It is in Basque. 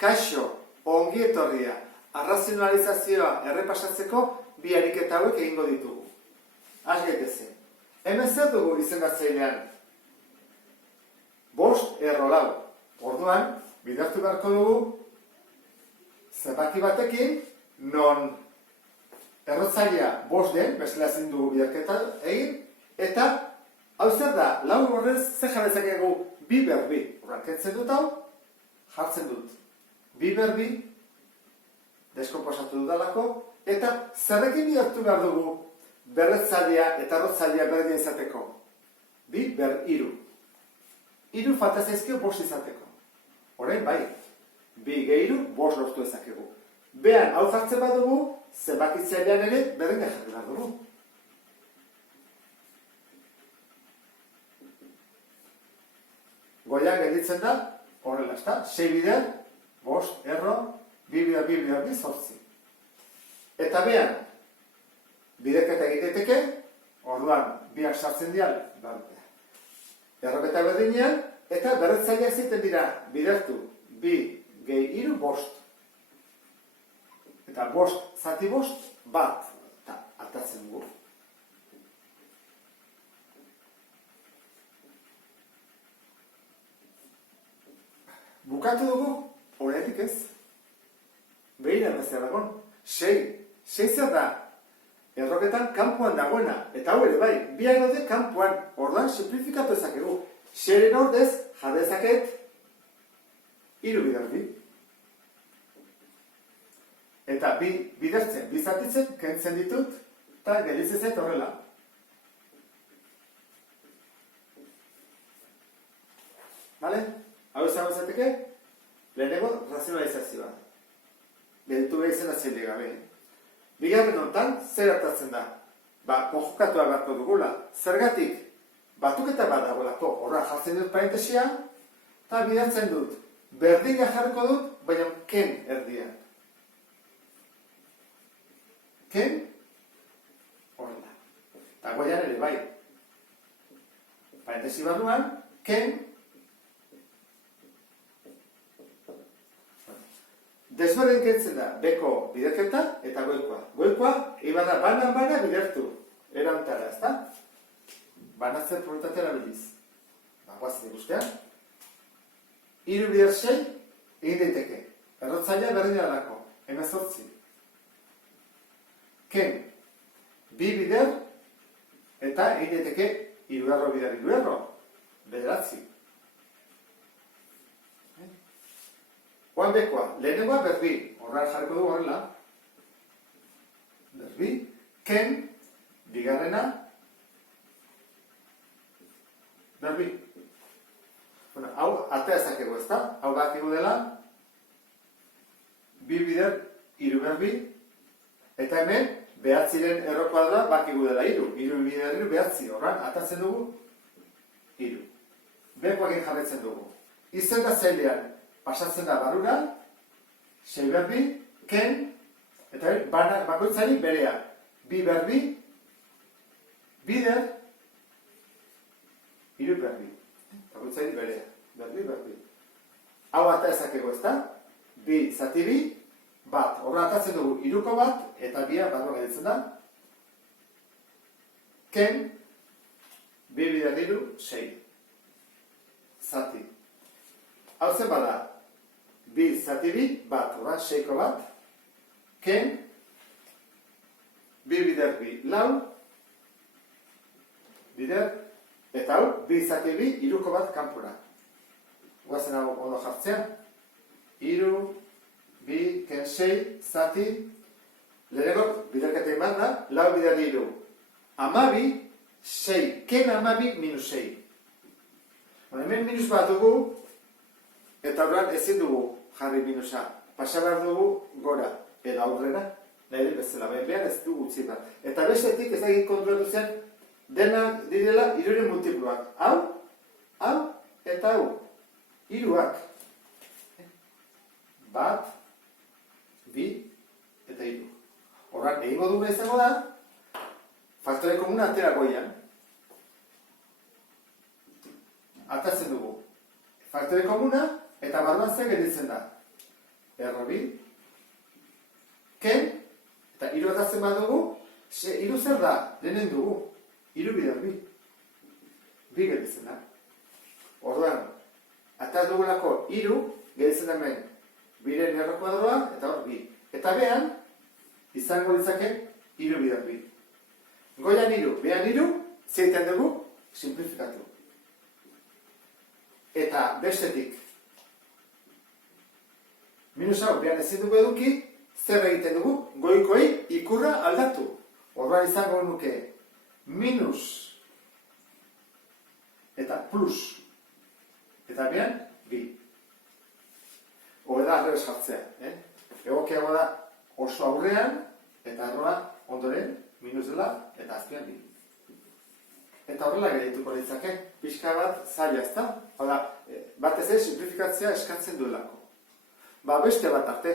Kaixo, ongi etorria, arrazionalizazioa errepasatzeko bi ariketa hauek egingo ditugu. Has gaitezen. Hemen zer dugu izendatzailean? 5 errolau. Orduan, bidertu beharko dugu zenbaki batekin non errotzailea 5 den, bezala ezin dugu biderketa egin, eta hau zer da, lau horrez zer jarrezakegu bi berbi. Horran, kentzen dut hau, jartzen dut. Bi berbi, deskomposatu dudalako, eta zerrekin bidertu behar dugu berretzailea eta errotzailea berdina izateko? Bi ber hiru. Hiru falta zaizkio 5 izateko. Orain bai, 2 gehiru 5 lortu ezakegu. Behan, hau jartzen badugu, zenbakitzailean ere berdina jarri behar dugu. Goian gelditzen da, horrela, ezta? 6 bider, 5, erro, 2 bider, 2 bider, 2, 8. Eta behan, biderketa egiteke, orduan, biak sartzen dial, erroketa berdinean, eta berretzaileak ziten dira, bidertu, 2 gehi hiru 5. Eta 5 zati 5, bat, eta atatzen dugu. Bukatu dugu, horretik ez. Behira bezala dagoen. 6 zer da, erroketan kanpoan dagoena. Eta hau ere bai, biak daude kanpoan, orduan simplifikatu ezakegu. 6-ren ordez, jadezaket, 3 biderbi. Eta bidertzen, bizatitzen, kentzen ditut, eta gelitzezet horrela. Bale? Hau ezago izateke, lehenengo razionalizazioa. Gelditu behar izan atzaile gabe. Bigarren honetan, zer hartatzen da? Konjukatua beharko dugula. Zergatik, batuketa bat dagoelako, horra jartzen dut parentesia, eta bidertzen dut. Berdina jarriko dut, baina ken erdian. Ken, horrela. Eta goian ere bai. Parentesi barruan, ken, desberdin kentzen da, beko biderketa eta goikoa. Goikoa, ibada bana bidertu. Erantara, ezta? Banatzen probabilitatea erabiliz. Guazen ikustean. 3 bider 6, egin daiteke. Errotzailea berdina dalako. 18. Ken, 2 bider, eta egin daiteke 3 erro bider 3 erro. 9. Oan bekoa, lehenengoa berbi, horra jarriko dugu horrela. Berbi, ken, bigarrena, berbi. Bueno, hau, atea ezakegu ezta? Hau bakigu dela, 2 bider, 3 berbi, eta hemen, 9-ren erro kuadroa bakigu dela 3. 3 bider 3, 9, horran, atatzen dugu, 3. Bekoakin jarretzen dugu. Izendatzailean, pasatzen da barrura, 6 berbi, ken, eta bakoitzari berea. 2 berbi, bider, 3 berbi. Bakoitzari berea. Berbi. Hau ata ezakego ezta? 2 zati 2, bat. Horra atatzen dugu 3ko bat, eta 2 barruan gelditzen da. Ken, 2 bider 3, 6. Zati. Hau zen bada, 2 zati 2, bat, horra, 6ko bat, ken, 2 bider 2, lau, bider, eta hau, 2 zati 2, 3ko bat kanpura. Guazen hau ondo jartzea, 3, 2, ken 6, zati, lehenengo biderketa iman da, lau bider 3, 12, 6, ken 12 minus 6. Hemen minus bat dugu, eta horrean ezin dugu jarri minusa. Pasa behar dugu gora, edo aurrera, nahi bezala, behar ez dugu utzi bat. Eta bestetik ez egin kontrolatu zen, dena direla 3-ren multipluak. Hau, eta hau. 3ak. Bat, 2, eta 3. Horrean, egingo dugu izango da, faktore komuna atera goian. Atatzen dugu. Faktore komuna, eta barruan zer gelditzen da. errobi, ken, eta iru atatzen badugu, iru zer da, lehenen dugu, iru bider bi. Bi gelitzen da. Orduan, ataz dugulako iru, gelitzen hemen, biren erro kuadroa, eta hor bi. Eta behan, izango ditzake, iru bider bi. Goian iru, behan iru, zeiten dugu, simplifikatu. Eta bestetik, minus hau, behan ezin dugu eduki, zer egiten dugu, goikoi ikurra aldatu. Orduan izango nuke, minus, eta plus, eta behan, bi. Hore da, arrebes jartzea. Egokiago da, oso aurrean, eta arroa ondoren, minus dela, eta azpian bi. Eta horrela gerituko ditzake, pixka bat zaila ezta? Hala, batez ere simplifikatzea eskatzen duelako. Beste bat arte,